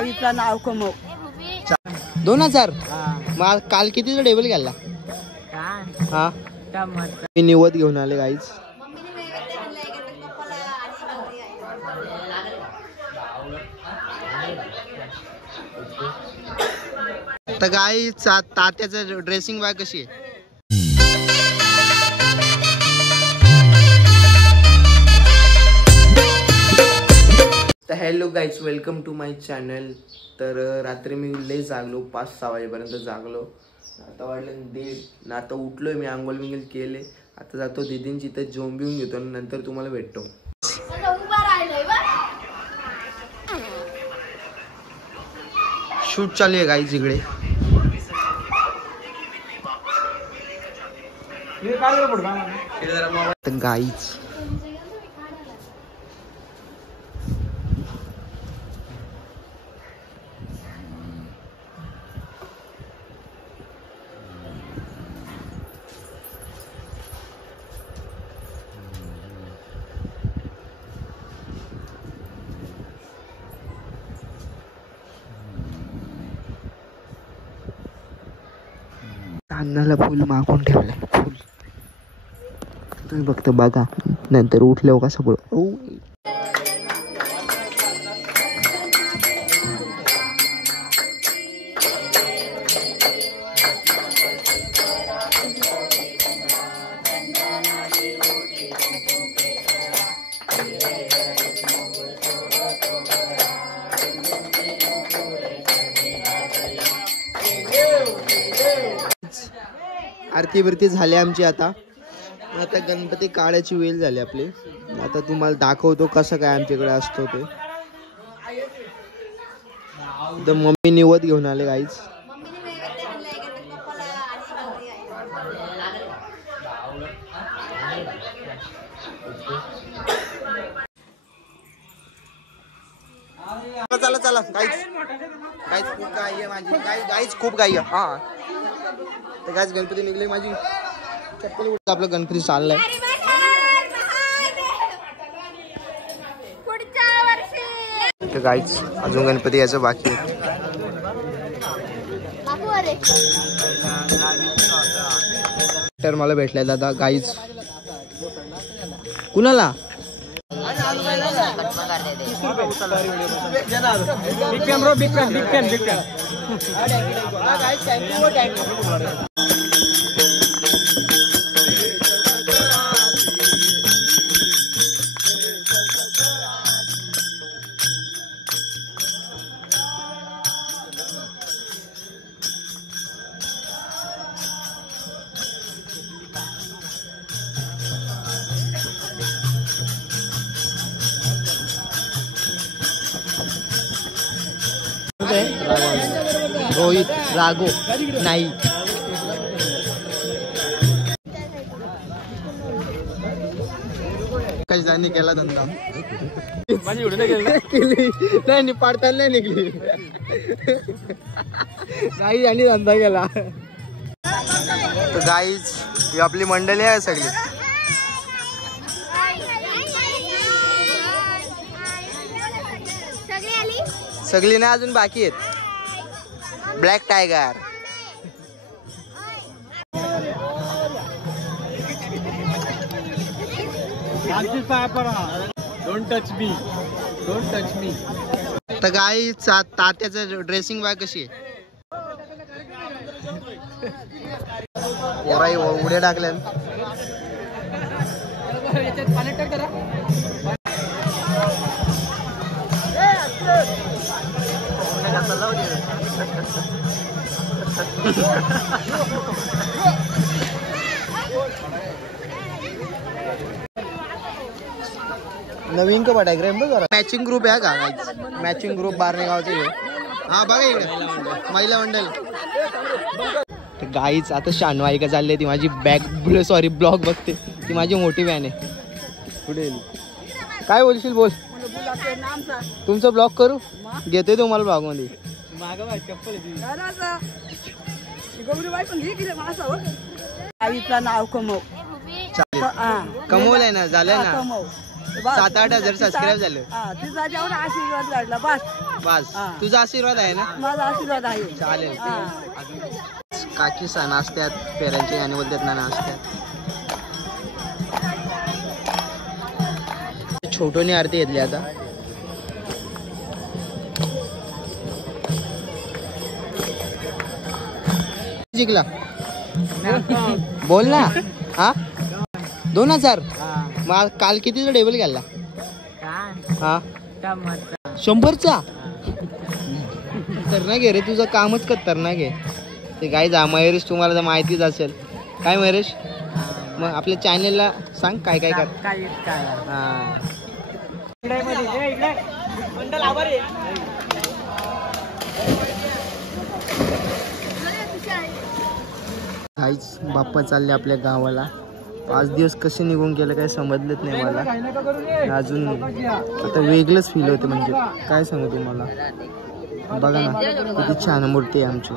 गावीचं नाव कमव. 2000. मग काल कितीचा टेबल घ्यायला? हा मी निवत घेऊन आले गाईच. तर गाई तात्याचं ड्रेसिंग बॅग कशी आहे? तर hello guys, welcome to my channel. तर रात्री मी लई जागलो, 5-6 वाजेपर्यंत जागलो. आता वाटलं 1:30. आता उठलोय मी, आंघोळ बिंगोळ केले. आता जातो दीदींची इथं जेवून बिवून घेतो आणि नंतर तुम्हाला भेटतो. शूट चालू आहे गाईज इकडे. गाईज कानाला फुल मागून ठेवलंय. फुल तुम्ही फक्त बघा, नंतर उठल्यावर कसा बोल. आरती बिरती झाली आमची. आता गणपती काढायची वेळ झाली आपली. आता तुम्हाला दाखवतो कसं काय आमच्याकडे असतो ते. तर मम्मी निवत घेऊन आले गाईच. चला चला गाईच. गाईच खूप गाई आहे माझी. गाईच खूप गाई आहे. हा तर गाईच गणपती निघले माझी. चप्पल आपलं गणपती चाललाय. तर गाईच अजून गणपती यायचं बाकी आहे. तर मला भेटलाय दादा गाईच. कुणाला? रोहित रागो नाही. काही जाणी केला धंदा. नाही पाडताना नाही निघली. नाही आणि धंदा केला. तर गाईच ही आपली मंडळी आहे सगळी. सगळी नाही अजून बाकी आहेत. Black tiger. Don't touch me, don't touch me. तर गाई तात्याचं ड्रेसिंग बॅग कशी आहे? पोराई उड्या टाकल्या. नवीन का पटाय ग्रेम बघ. मॅचिंग ग्रुप आहे का? मॅचिंग ग्रुप बारणे गावचे. हा बघा इकडे महिला मंडळ. गाईच आता शानवाई का चालली. ती माझी बॅग सॉरी ब्लॉग बघते. ती माझी मोठी व्हॅन आहे. पुढे काय बोलशील? बोल. तुमचं ब्लॉग करू घेते तुम्हाला ब्लॉग मध्ये. गावीचं नाव कमव. चालेल. कमवलंय ना, झालंय ना. 7-8 हजार सबस्क्राईब झाले. तुझा जेवढा आशीर्वाद घडला बस. बस तुझा आशीर्वाद आहे ना. माझा आशीर्वाद आहे. चालेल. काकी नाचत्यात पेरांची गाणी बोलतात ना नाचत्यात. छोटोनी आरती घेतली आता. जिंकला बोल ना. हा 2000. मग काल कितीचा टेबल घ्याला. हा 100चा. खतरनाक घे रे तुझं कामच खतरनाक घे. ते काय जा महेश तुम्हाला तर माहितीच असेल. काय महेश मग आपल्या चॅनेलला सांग काय काय कर. हा काहीच बाप्पा चालले आपल्या गावाला. 5 दिवस कसे निघून गेले काय समजलेच नाही मला अजून. आता वेगळंच फील होतं म्हणजे काय सांगू तुम्हाला. बघा ना किती छान मूर्ती आहे आमची.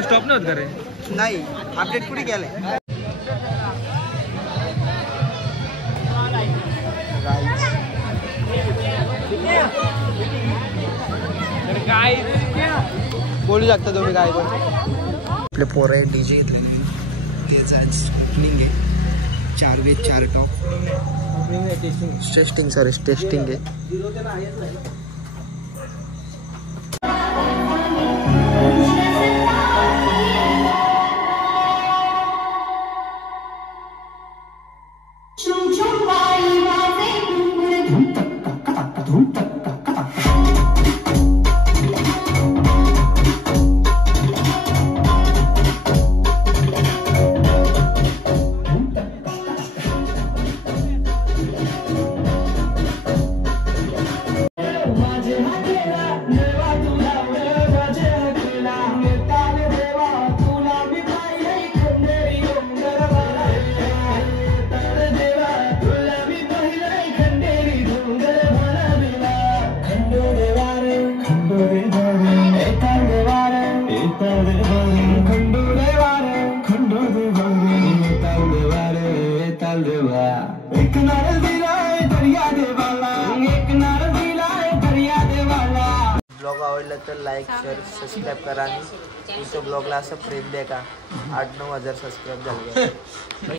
स्टॉप नव्हत का रे. नाही अपडेट कुठे केलंय. बोलू शकता तुम्ही काय पण. आपले पोरं आहे डीजे घेतले तेच आज ओपनिंग आहे. 4 वेज 4 टॉप टेस्टिंग सर टेस्टिंग आहे. ब्लॉग आवडला तर लाईक शेअर सबस्क्राईब करा आणि तुमच्या ब्लॉगला असं प्रेम द्या का 8-9 हजार सबस्क्राईब झाले.